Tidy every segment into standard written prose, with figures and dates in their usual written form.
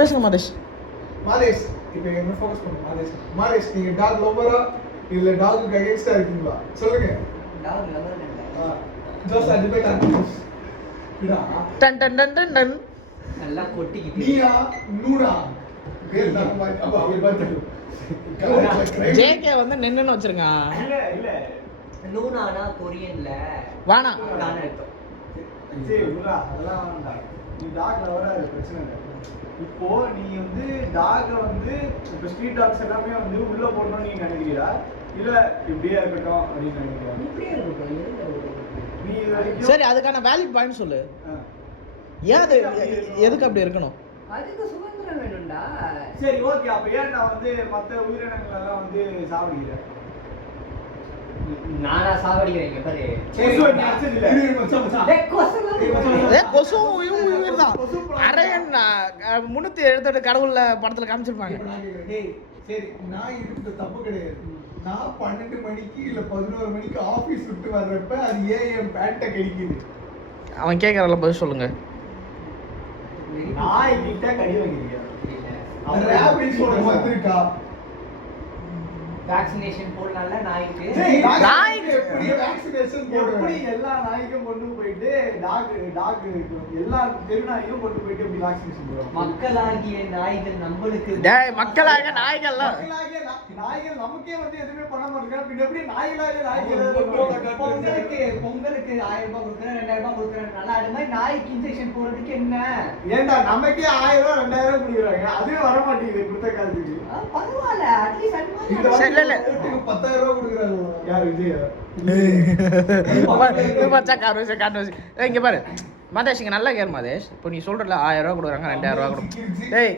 பேசுங்க மாதேஷ். மாதேஷ் இப்போ என்ன ஃபோக்கஸ் பண்ணுங்க. மாதேஷ் நீங்க டாக் லவரா இல்ல டாகுக்கு அகைன்ஸ்டா இருக்கீங்களா சொல்லுங்க. டாக் லவர் இல்ல. ஜோஸ் டிபேட் ஆகுது. Done done done done done. நல்லா கொட்டிக்கிட்டு. நீயா நூனா பேர் தான் அப்ப அவர் பாத்து. ஜேகே வந்து நின்னுன்னு வச்சிருங்க. இல்ல லூனானா கொரியன்ல வானா கான அர்த்தம். சரி புரா அதெல்லாம் வேண்டாம். நீ டாக் லவரா இரு பிரச்சனை இல்ல. இப்போ நீ வந்து டாக வந்து இப்போ ஸ்ட்ரீட் டாக்ஸ் எல்லாமே வந்து உள்ள போடணும்னு நீ நினைக்கிறீயா இல்ல இப்படியே இருக்கட்டும் அப்படின்னு நினைக்கிறியா? இப்படியே இருக்கும். நீ இது வரைக்கும் சரி, அதுக்கான வேலிட் பாயிண்ட் சொல்லு. ஏன் அது எதுக்கு அப்படி இருக்கணும்? அதுக்கு சுதந்திரம் வேணும்டா. சரி ஓகே, அப்ப ஏன் நான் வந்து மத்த உயிரினங்கள் எல்லாம் வந்து சாவடிக்கிறேன்? நானா சாவடிக்கிறேன் இங்க பாரு. கொசு நீ அடிச்சது இல்ல. டேய் கொசு கொசு உயிர் தான். அரையன் 378 கடவுள்ல படத்துல காமிச்சிருப்பாங்க. டேய் சரி நான் இதுக்கு தப்பு கிடையாது. நான் 12 மணிக்கு இல்ல 11 மணிக்கு ஆபீஸ் விட்டு வர்றப்ப அது ஏஎம் பேண்ட்டை கடிக்குது. அவன் கேட்கறல பதில் சொல்லுங்க. நாய் கிட்ட கடி வாங்கிருக்கியா? அந்த ரேபிட் போட வந்திருக்கா? வேக்சினேஷன் போடலாம்ல நாய்க்கு. நாய்க்கு எப்படி வேக்சினேஷன் போடுறது? எப்படி எல்லா நாய்க்கும் கொண்டு போயிட்டு டாக் எல்லா தெரு நாய்க்கும் கொண்டு போயிட்டு எப்படி வேக்சினேஷன் போடுவோம்? மக்களாகிய நாய்கள் நம்மளுக்கு டேய் மக்களாக நாய்கள்லாம் மக்களாகிய நாய்கள் நமக்கே வந்து எதுவுமே பண்ண மாட்டேங்கிறாங்க. பின்ன எப்படி நாய்களாகிய நாய்கள் பொங்கலுக்கு 1000 ரூபாய் கொடுக்குறேன் 2000 ரூபாய் கொடுக்குறேன் நல்லா அது மாதிரி நாய்க்கு இன்ஜெக்ஷன் போடுறதுக்கு என்ன? ஏன்டா நமக்கே 1000 ரூபாய் 2000 கொடுக்குறாங்க, அதுவே வர மாட்டேங்குது கொடுத்த காலத்துக்கு. பரவாயில்ல அட்லீஸ்ட் அது மாதிரி இல்ல 10,000 ரூபாய் கொடுக்குறாங்க. யார் விஜய்? இங்க பாரு மாதேஷ், இங்க நல்லா கேர் மாதேஷ். இப்போ நீ சொல்றல 1000 ரூபா கொடுக்குறாங்க 2000 ரூபா கொடுக்கும். டேய்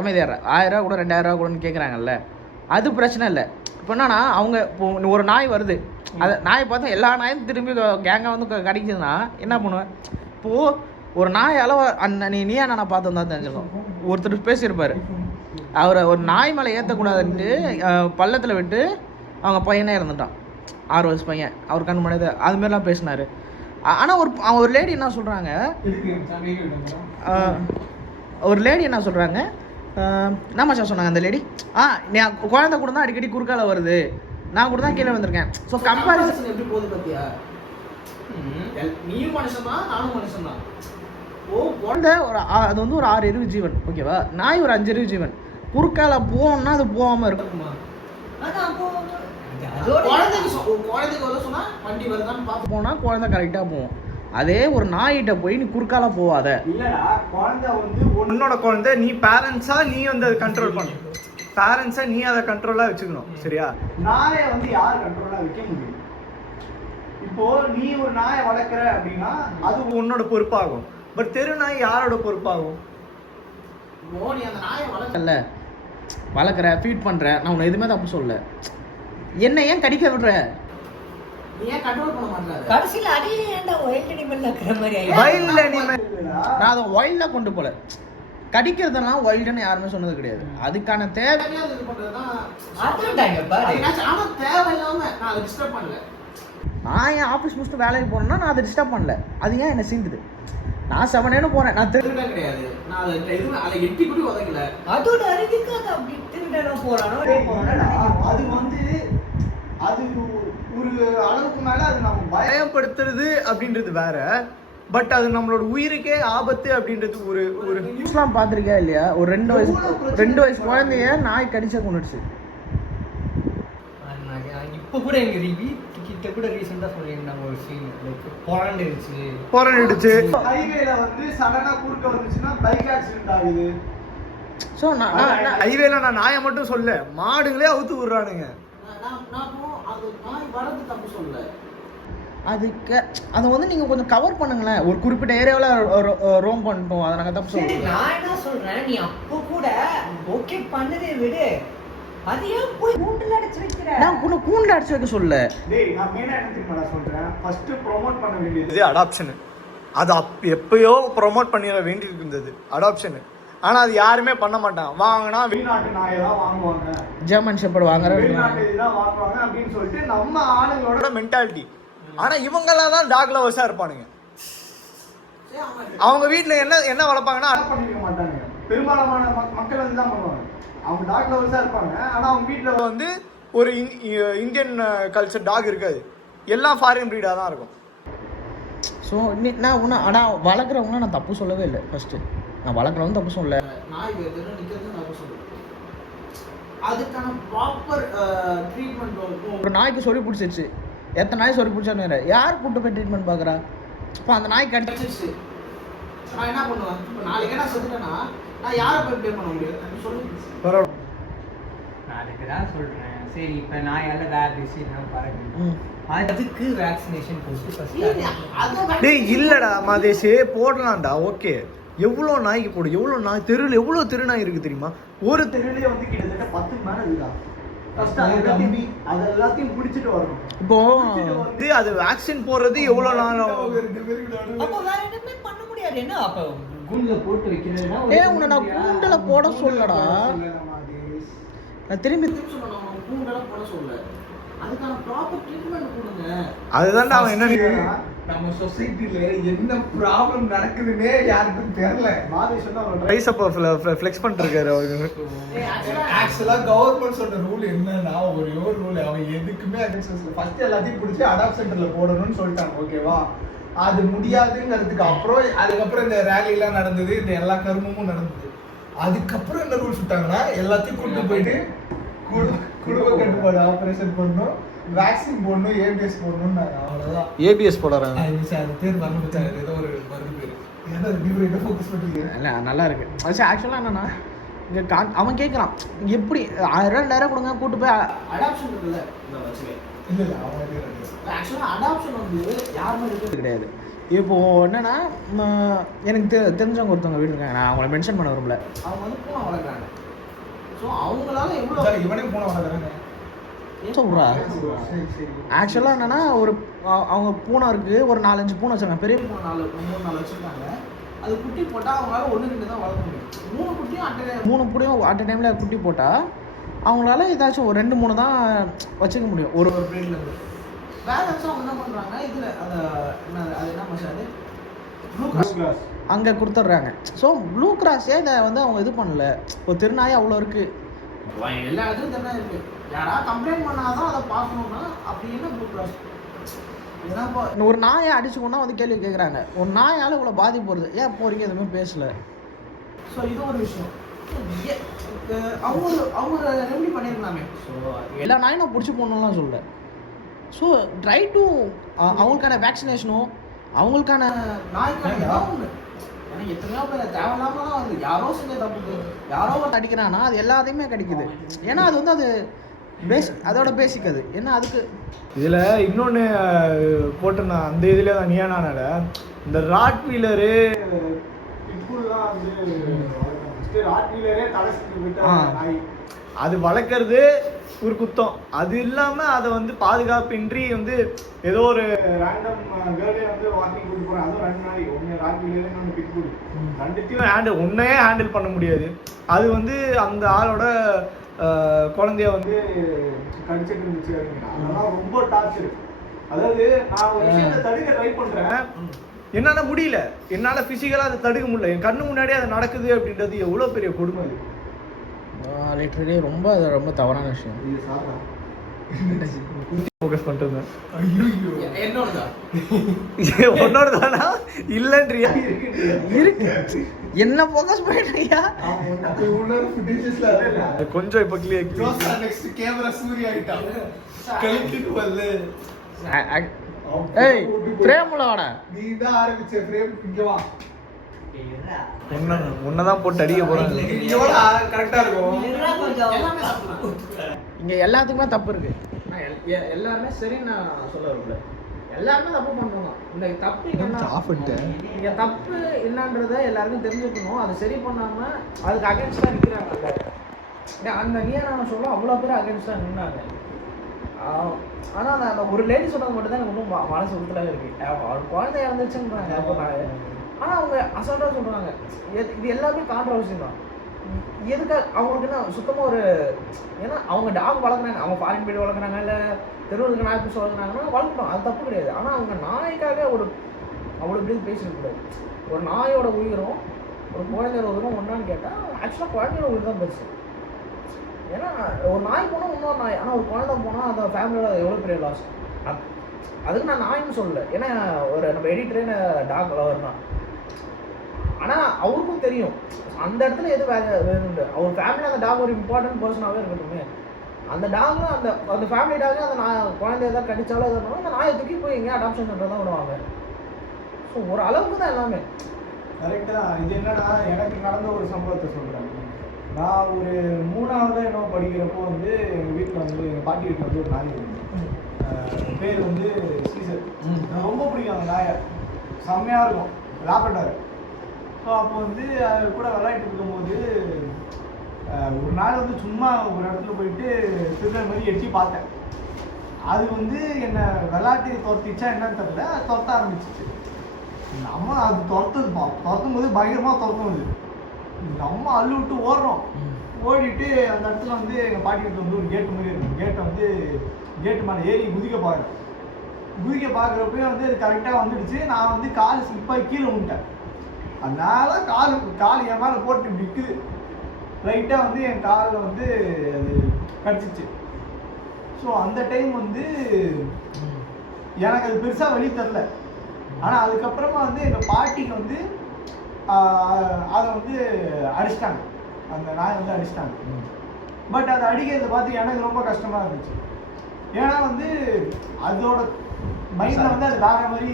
அமைதியா 1000 ரூபா கூட 2000 ரூபா கூடன்னு கேட்குறாங்கல்ல, அது பிரச்சனை இல்லை. இப்போ என்னன்னா அவங்க இப்போ ஒரு நாய் வருது, அது நாயை பார்த்தா எல்லா நாயும் திரும்பி கேங்காக வந்து கடிக்குதுன்னா என்ன பண்ணுவேன்? இப்போது ஒரு நாய் அளவு நீயா நான் பார்த்து தான் தெரிஞ்சுக்கணும். ஒருத்தர் பேசியிருப்பார், அவரை ஒரு நாய் மேலே ஏற்றக்கூடாதுன்ட்டு பள்ளத்தில் விட்டு அவங்க பையனே இறந்துட்டான், 6 வயசு பையன். அவர் கண் முன்னாடி அதுமாரிலாம் பேசினார். ஆனால் ஒரு லேடி என்ன சொல்கிறாங்க, என்ன சொல்கிறாங்க, என்ன மச்சான் சொன்னாங்க அந்த லேடி, நீ குழந்தை கூட தான் அடிக்கடி குறுக்கால வருது, நான் கூட தான் கீழே வந்திருக்கேன். ஸோ கம்பேரிசன் எப்படி போகுது பார்த்தியா? நீயும் மனுஷன் தான், நானும் மனுஷன் தான். குழந்தை ஒரு அது வந்து ஒரு 6 அறிவு ஜீவன், ஓகேவா? நாய் ஒரு 5 அறிவு ஜீவன். குறுக்கால போகணும்னா அது போகாமல் இருக்குமா? குழந்தைக்கு சொன்னா வண்டி வருதான்னு பார்த்து போனா குழந்தை கரெக்டாக போகும். அதே ஒரு நாய்கிட்ட போய் நீ குறுக்கால போவாத. இல்லடா, குழந்தை வந்து உன்னோட குழந்தை, நீ பேரண்ட்ஸா நீ வந்து அதை கண்ட்ரோல் பண்ணு. பேரண்ட்ஸா நீ அதை கண்ட்ரோலா வச்சுக்கணும், சரியா? நாயை வந்து யார் கண்ட்ரோலா வைக்க முடியும்? இப்போ நீ ஒரு நாயை வளர்க்குற அப்படின்னா அது உன்னோட பொறுப்பாகும். பட் தெரு நாய் யாரோட பொறுப்பாகும்? நீ அந்த நாயை வளர்க்குற ஃபீட் பண்ற, நான் உன்னை எதுவுமே தப்பு சொல்ல. என்ன ஏன் கடிக்க விடுற? நீ ஏன் கண்ட்ரோல் பண்ண மாட்டேற? கடைசில அடியே ஏன்டா வைல்ட் அனிமல் ஆக்குற மாதிரி ஆயிடுச்சு. வைல்ட் அனிமல் நான் அதை வைல்டா கொண்டு போல. கடிக்கிறதெல்லாம் வைல்டுன்னு யாருமே சொன்னது கிடையாது. அதுக்கான தேவையா இது பண்றதுதான் அதுதாங்க பாரு. ஆனா தேவையில்லாம நான் அதை டிஸ்டர்ப் பண்ணல. நான் என் ஆஃபீஸ் முடிச்சுட்டு வேலைக்கு போனேன்னா நான் அதை டிஸ்டர்ப் பண்ணல. அது ஏன் என்ன சீண்டுது? நான் 7 போறேன், நான் திருட கிடையாது. நான் அதை எதுவும் அதை எட்டி கூட உதங்கல. அதோட அறிவுக்கு அது அப்படி திருடனா போறானோ அது வந்து அது ஒரு அளவுக்கு மேல அது நம்ம பயப்படுத்துறது அப்படின்றது வேற. பட் அது நம்மளோட உயிருக்கே ஆபத்து அப்படின்றது ஒரு நியூஸ்லாம் பார்த்துருக்கியா இல்லையா? ஒரு 2 வயசு குழந்தைய நாய் கடிச்ச கொண்டுடுச்சு. இப்போ கூட எங்க ரிவி கிட்ட கூட ரீசெண்டா சொல்லியிருந்தாங்க ஒரு சீன், லைக் போராடிடுச்சு. ஹைவேல வந்து சடனா குறுக்க வந்துச்சுன்னா பைக் ஆக்சிடென்ட் ஆகுது. ஸோ ஹைவேல நான் நாயை மட்டும் சொல்ல, மாடுங்களே அவுத்து விடுறானுங்க. அதுக்கு அதை வந்து நீங்கள் கொஞ்சம் கவர் பண்ணுங்களேன். ஒரு குறிப்பிட்ட ஏரியாவில் ரோம் பண்ணிட்டோம், அதை நாங்கள் தப்பு சொல்லுவோம். நான் என்ன சொல்றேன், நீ அப்போ கூட ஓகே பண்ணதே விடு, அது ஏன் போய் கூண்டுல அடைச்சு வைக்கிற? நான் கூண்டுல அடைச்சு வைக்க சொல்ல. டேய், நான் மெயினா என்ன தெரியுமா சொல்றேன், ஃபர்ஸ்ட் ப்ரோமோட் பண்ண வேண்டியது அடாப்ஷன். அது எப்பயோ ப்ரோமோட் பண்ணிட வேண்டியது இருந்தது அடாப்ஷன். ஆனா அது யாருமே பண்ண மாட்டாங்க. வாங்கினா வெளிநாட்டு நாயை தான் வாங்குவாங்க, ஜெர்மன் ஷெப்பர்ட் வாங்குற வெளிநாட்டு இதுதான் வாங்குவாங்க அப்படின்னு சொல்லிட்டு நம்ம ஆளுங்களோட மென்டாலிட்டி. ஆனா இவங்கெல்லாம் தான் டாக் லவர்ஸா இருப்பானுங்க. அவங்க வீட்டுல என்ன வளர்ப்பாங்கன்னா அடாப்ட் பண்ணிக்க மாட்டாங்க. பெரும்பாலான மக்கள் வந்து தான் பண்ணுவாங்க. அவங்க டாக் லவர்ஸாக இருப்பாங்க, ஆனால் அவங்க வீட்டில் வந்து ஒரு இந்தியன் கல்ச்சர் டாக் இருக்காது, எல்லாம் ஃபாரின் ப்ரீடாக தான் இருக்கும். ஸோ நான் ஒன்று ஆனால் வளர்க்குறவங்க நான் தப்பு சொல்லவே இல்லை. ஃபஸ்ட்டு நான் வளர்க்குறவங்க தப்பு சொல்லலை. நாய் நிற்கிறது தப்பு சொல்லலை. அதுக்கான ப்ராப்பர் ட்ரீட்மெண்ட் இருக்கும். ஒரு நாய்க்கு சொல்லி பிடிச்சிருச்சு, எத்தனை நாய் சொல்லி பிடிச்சான்னு யார் கூட்டு போய் ட்ரீட்மெண்ட் பார்க்குறா? இப்போ அந்த நாய் கடிச்சிருச்சு, நான் என்ன பண்ணுவேன்? இப்போ நாளைக்கு நான் செத்துட்டேன்னா நான் யாரை போய் ப்ளே பண்ண முடியாது? சொல்லு. பரவாயில்ல, நான் அதுக்கு தான் சொல்கிறேன். சரி, இப்போ நாயால் வேறு டிசீஸ்லாம் பரவாயில்ல, அதுக்கு வேக்சினேஷன் போட்டு டேய் இல்லைடா மாதேஷே, போடலாம்டா. ஓகே, எவ்வளோ நாய்க்கு போடு, எவ்வளோ நாய் தெருவில் எவ்வளோ தெரு நாய் இருக்குது தெரியுமா? ஒரு தெருவிலே வந்து கிட்டத்தட்ட 10 மேலே இருக்குதான். அது எல்லாத்தையும் பிடிச்சிட்டு வரணும். இப்போ வந்து அது வேக்சின் போடுறது எவ்வளோ நாள் அப்போ வேற எதுவுமே பண்ண முடியாது. என்ன அப்போ கூண்டில் போட்டு வைக்கிறதுனா உன்னை நான் கூண்டில் போட சொல்லடா, நான் திரும்பி சொல்லணும். கூண்டெல்லாம் போட சொல்ல, அதுக்கான ப்ராப்பர் ட்ரீட்மெண்ட் கொடுங்க. அதுதான் அவன் என்ன நம்ம சொசைட்டில என்ன ப்ராப்ளம் நடக்குதுன்னே யாருக்கும் தெரியல. மாதேஷ் வந்து அவன் ரைஸ் அப்ப ஃப்ளெக்ஸ் பண்ணிருக்காரு. ஆக்சுவலா கவர்மெண்ட் சொல்ற ரூல் என்னன்னா, ஒரே ஒரு ரூல், அவன் எதுக்குமே ஃபர்ஸ்ட் எல்லாத்தையும் பிடிச்சி அடாப்ட் சென்டர்ல போடணும்னு சொல்லிட்டாங்க. ஓகேவா? அது முடியாதுங்கிறதுக்கு அதுக்கப்புறம் இந்த ரேலி எல்லாம் நடந்தது, இந்த எல்லா கருமமும் நடந்தது. அதுக்கப்புறம் என்ன ரூல் சொல்லிட்டாங்கன்னா, எல்லாத்தையும் கூட்டு போயிட்டு குடும்ப கட்டுப்பாடு ஆபரேஷன் பண்ணணும், வேக்சின் போடணும், ஏபிஎஸ் போடணும். அவ்வளவுதான். ஏபிஎஸ் போடுறாங்க. அது பேர் மறந்துட்டாங்க, ஏதோ ஒரு மருந்து பேர். ஏன்னா டியூரேட்டா ஃபோக்கஸ் பண்ணிருக்கீங்க. இல்லை, நல்லா இருக்கு. அது ஆக்சுவலாக என்னன்னா, இங்கே அவன் கேட்குறான், எப்படி 1000-2000 கொடுங்க கூட்டு போய் அடாப்ஷன் இருக்குல்ல, இந்த வச்சுக்க. இல்ல அவன் ஆக்சுவலாக அடாப்ஷன் வந்து யாருமே இருக்கிறது கிடையாது. இப்போ என்னன்னா, எனக்கு தெரிஞ்சவங்க ஒருத்தவங்க வீடு இருக்காங்க, நான் அவங்கள மென்ஷன் பண்ண விரும்பல. அவங்க வந்து பூனை வளர்க்குறாங்க. ஸோ அவங்களால எவ்வளோ இவனே பூனை வளர்க்குறாங்க சொல்றா. ஆக்சுவலாக என்னன்னா, ஒரு அவங்க பூனை இருக்குது, ஒரு 4-5 பூனை வச்சுருக்காங்க. பெரிய பூனை 3-4 வச்சுருக்காங்க. அது குட்டி போட்டால் அவங்களால 1-2 தான் வளர்க்க முடியும். 3 குட்டியும் அட் அ டைமில் குட்டி போட்டால் அவங்களால ஏதாச்சும் ஒரு 2-3 தான் வச்சுக்க முடியும் ஒரு ப்ரீட்லேருந்து. பேலன்ஸாக அவங்க என்ன பண்ணுறாங்க, இதில் அது என்ன மசாது ப்ளூ கிராஸ் அங்கே கொடுத்துட்றாங்க. ஸோ ப்ளூ கிராஸே இதை வந்து அவங்க இது பண்ணல. இப்போ திருநாய் அவ்வளோ இருக்குது, எல்லா இடத்துலையும் திருநாய் இருக்குது. யாராவது கம்ப்ளைண்ட் பண்ணாதான் அதை பார்க்கணுன்னா அப்படி என்ன ப்ளூ கிராஸ்? ஏன்னா இப்போ ஒரு நாயை அடிச்சுக்கொண்டா வந்து கேள்வி கேட்குறாங்க, ஒரு நாயால் இவ்வளோ பாதிப்பு வருது, ஏன் போகிறீங்க எதுவுமே பேசலை. ஸோ இது ஒரு விஷயம். அவங்க ரெமெடி பண்ணியிருந்தாங்க. ஸோ எல்லா நாயும் நான் பிடிச்சி போடணும்லாம் சொல்லலை. ஸோ ட்ரை டு அவங்களுக்கான வேக்சினேஷனும் அவங்களுக்கான நாய்க்கான ஏதாவது ஒன்று. ஏன்னா எத்தனையோ பேர் தேவையில்லாம தான் வந்து யாரோ செஞ்ச தப்பு, யாரோ ஒன்று அடிக்கிறான்னா அது எல்லாத்தையுமே கிடைக்குது. ஏன்னா அது வந்து அது அதோட பேசிக். அது என்ன அதுக்கு இதில் இன்னொன்று போட்டிருந்தான் அந்த இதில் தான் நியானால இந்த ராட் வீலரு பிட்புல்லாம் வந்து ராட் வீலரே தலை நாய் அது வளர்க்குறது ஒரு குத்தம். அது இல்லாமல் அதை வந்து பாதுகாப்பின்றி வந்து ஏதோ ஒரு ரேண்டம் கேர்ளே வந்து வாக்கிங் கூட்டு போகிறேன், அதுவும் 2 நாளைக்கு ஒன்று ராட் வீலரு இன்னொன்று பிட்புல், 2த்தையும் ஒன்றையே ஹேண்டில் பண்ண முடியாது. அது வந்து அந்த ஆளோட குழந்தைய வந்து கடிச்சிட்டு இருந்துச்சு அப்படின்னா அதெல்லாம் ரொம்ப டார்ச்சர். அதாவது நான் ஒரு விஷயத்தை தடுக்க ட்ரை பண்ணுறேன், என்னால் முடியல, என்னால் ஃபிசிக்கலாக அதை தடுக்க முடியல, என் கண்ணு முன்னாடியே அது நடக்குது அப்படின்றது எவ்வளோ பெரிய கொடுமை. அது லிட்டரலி ரொம்ப ரொம்ப தவறான விஷயம். இது சாப்பிட்றேன் ஃபோக்கஸ் பண்ணிட்டு இருந்தேன். என்னோட தானா இல்லைன்றியா? இருக்கு என்ன ஃபோக்கஸ் பண்ணிட்டியா? கொஞ்சம் இப்போ கிளியர். நெக்ஸ்ட் கேமரா சூர்யா ஆயிட்டா கழிச்சிட்டு வரல. ஏய் பிரேம்ல வாடா, நீ தான் ஆரம்பிச்ச பிரேம். இங்க வா, உன்னதான் போட்டு அடிக்க போறேன். கரெக்டா இருக்கும். இங்க எல்லாத்துக்குமே தப்பு இருக்கு. எல்லாருமே சரி நான் சொல்ல வரல, எல்லாருமே தப்பு பண்றோம். இந்த தப்பு இங்க தப்பு என்னன்றத எல்லாருக்கும் தெரிஞ்சுக்கணும். அதை சரி பண்ணாம அதுக்கு அகேன்ஸ்டா நிக்கிறாங்க. அந்த நீயான சொல்ல அவ்வளோ பேர் அகேன்ஸ்டா நின்னாங்க. ஆனா அந்த ஒரு லேடி சொன்னது மட்டும் தான் எனக்கு இன்னும் மனசு உறுத்தலாக இருக்கு. அவர் குழந்தை இறந்துச்சுன்றாங்க. அப்போ ஆனால் அவங்க அசால்ட்டாக சொல்கிறாங்க. இது எல்லாமே கான்ட்ரவர்சி தான். எதுக்காக அவங்களுக்கு என்ன சுத்தமாக ஒரு, ஏன்னா அவங்க டாக் வளர்க்குறாங்க, அவங்க ஃபாரின் பீடு வளர்க்குறாங்க, இல்லை தெருவுக்கு நாய் பூச்சி வளர்க்குறாங்கன்னா வளர்க்கணும், அது தப்பு கிடையாது. ஆனால் அவங்க நாய்க்காக ஒரு அவ்வளோ பேர் பேசிடக்கூடாது. ஒரு நாயோட உயிரும் ஒரு குழந்தையோட உயிரும் ஒன்றான்னு கேட்டால் ஆக்சுவலாக குழந்தையோட உயிர் தான் பெருசு. ஏன்னா ஒரு நாய் போனால் இன்னொரு நாய், ஆனால் ஒரு குழந்தை போனால் அந்த ஃபேமிலியோட எவ்வளோ பெரிய லாஸ். அதுக்கு நான் நாயின்னு சொல்லலை, ஏன்னா ஒரு நம்ம எடிட்டரே டாக் லவர் தான். ஆனால் அவருக்கும் தெரியும் அந்த இடத்துல எது வேணுண்டு. அவர் ஃபேமிலி அந்த டாக் ஒரு இம்பார்ட்டன்ட் பர்சனாகவே இருக்கட்டுமே. அந்த டாகும் அந்த ஃபேமிலி டாகும் அந்த குழந்தைய ஏதாவது கடிச்சாலும் எதாவது பண்ணாலும் அந்த நாயை தூக்கி போய் எங்கேயா அடாப்ஷன் சென்டர் தான் விடுவாங்க. ஸோ ஒரு அளவுக்கு தான் எல்லாமே. கரெக்டு தான். இது என்னன்னா எனக்கு நடந்த ஒரு சம்பவத்தை சொல்கிறேன். நான் ஒரு 3ஆவது என்னோ படிக்கிறப்போ வந்து எங்கள் வீட்டில் வந்து எங்கள் பாட்டி வீட்டில் வந்து ஒரு நாய் இருந்துச்சு. பேர் வந்து சீசர். எனக்கு ரொம்ப பிடிக்கும் அந்த நாயை, செம்மையாக இருக்கும், லேப்ரடார். ஸோ அப்போ வந்து அது கூட விளையாட்டு இருக்கும்போது ஒரு நாள் வந்து சும்மா ஒரு இடத்துல போயிட்டு திருடுற மாதிரி எட்டி பார்த்தேன். அது வந்து என்னை விளையாட்டு துரத்திச்சா என்னன்னு தெரியல, அது துரத்த ஆரம்பிச்சிச்சு. நம்ம அது துரத்தும் போது பயங்கரமாக துரத்தும். நம்ம அள்ளு விட்டு ஓடுறோம். ஓடிட்டு அந்த இடத்துல வந்து எங்கள் பாட்டிக்கிட்ட வந்து ஒரு கேட்டு மாதிரி இருக்கும். கேட்டு மேலே ஏறி குதிக்க பார்க்குறப்பயே வந்து அது கரெக்டாக வந்துடுச்சு. நான் வந்து கால் ஸ்லிப்பாகி கீழே விட்டேன். அதனால கால் என் மேலே போட்டு நிற்குது. லைட்டாக வந்து என் காலில் வந்து அது கடிச்சிச்சு. ஸோ அந்த டைம் வந்து எனக்கு அது பெருசாக வழி தரல. ஆனால் அதுக்கப்புறமா வந்து எங்கள் பாட்டிக்கு வந்து அதை வந்து அடிச்சிட்டாங்க, அந்த நாயை வந்து அடிச்சிட்டாங்க. பட் அதை அடிக்கிறத பார்த்து எனக்கு ரொம்ப கஷ்டமாக இருந்துச்சு. ஏன்னா வந்து அதோட மைண்டில் வந்து அது வேற மாதிரி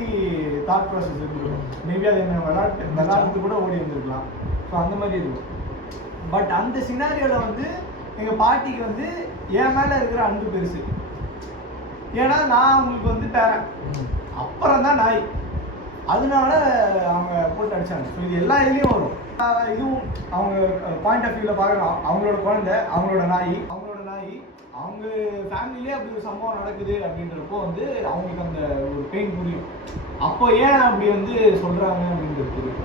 தாட் ப்ராசஸ் இருந்துருக்கும். மேபி அது என்ன விளையாட்டு கூட ஓடி வந்துருக்கலாம். ஸோ அந்த மாதிரி இருக்கும். பட் அந்த சினாரியோவில் வந்து எங்கள் பாட்டிக்கு வந்து என் மேலே இருக்கிற அன்பு பெருசு. ஏன்னா நான் அவங்களுக்கு வந்து பேரன், அப்புறம் தான் நாய். அதனால அவங்க போட்டு அடித்தாங்க. ஸோ இது எல்லா இதுலேயும் வரும். இதுவும் அவங்க பாயிண்ட் ஆஃப் வியூவில் பார்க்குறோம். அவங்களோட குழந்தை, அவங்களோட நாய் அவங்க ஃபேமிலியிலே அப்படி ஒரு சம்பவம் நடக்குது அப்படின்றப்போ வந்து அவங்களுக்கு அந்த ஒரு பெயின் புரியும். அப்போ ஏன் அப்படி வந்து சொல்கிறாங்க அப்படின்றது புரியும்.